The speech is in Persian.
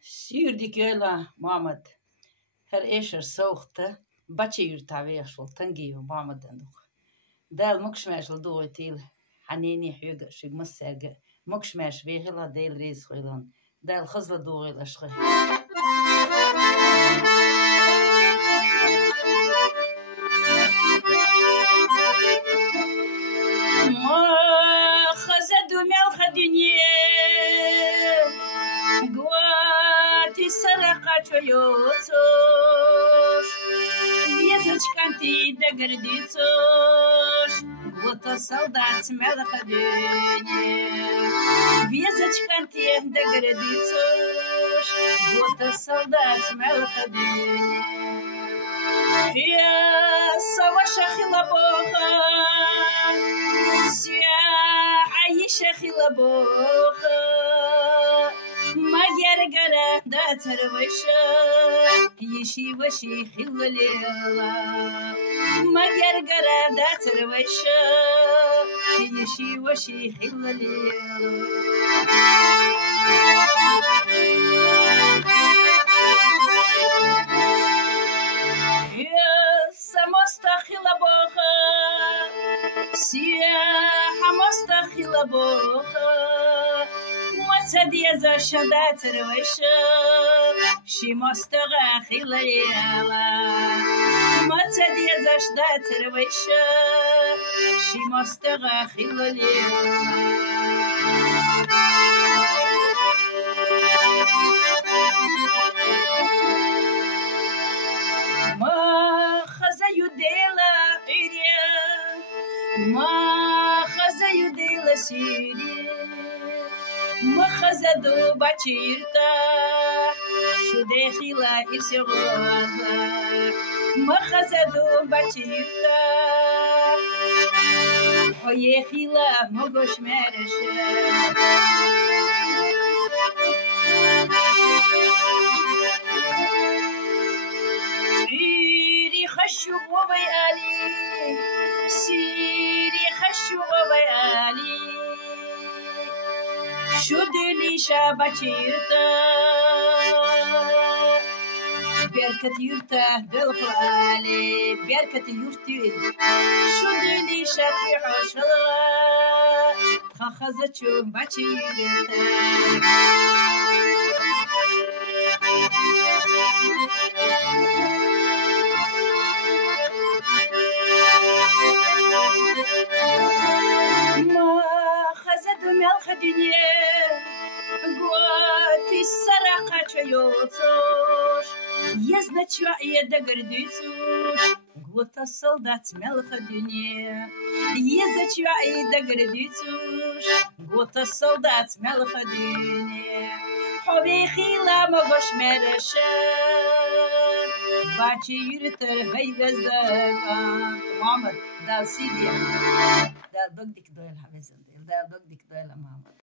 Sierdik Jöla Mohammed. Her Escher Sochte, Batjur Taversel, Tangi, Mohammed and Duch. Del Muxmeshel Doitil, Hanini Huga, Shigmusserge, Muxmesh Vehela, Del Reis Hoylan, Del Huzla Doil Ashre. خزدو ملخ دنيا قواتي سرقة يوتوش يزج كنتي دقرديتوش قوتا صلدات ملخ دنيا يزج كنتي دقرديتوش قوتا صلدات ملخ دنيا يا سوا شخي لبوخا عايشة خلبوخة ما جرجرة دا تروشة يشي وشي خلاليلا ما جرجرة دا تروشة يشي وشي خلاليلا يا سموستا خلبوخة سياحة مستخيلة بوخة وتدي زا شدات روشة شي مستغاخيلة يالا ما تدي زا شدات روشة شي مستغاخيلة يالا ما خزيو ديلا عيريا ما خزيو ديلا سيري ما خزدو باتشيرتا شو داخلا إرسي غوضا ما خزدو باتشيرتا ويا خيلا مغوش مارشا عيري خشو وبيالي سيري خشو وبيالي شو دلي شابتيرتا بيركت يرتا بالخالي بيركت يرتي شو دلي شاتي عشلا خخزت شو باتيرتا ما خزدو ملخ دنيا قواتي السرقة يوتوش يزنتشو عيدا قرديتوش قوات الصلدات ملخ دنيا يزنتشو عيدا قرديتوش قوات الصلدات ملخ دنيا حبي خيلا مغوش مرشا باتشي يرتر هاي بزدكان محمد دال سيديا دال بقدك دويل حبيزن دال بقدك دويل محمد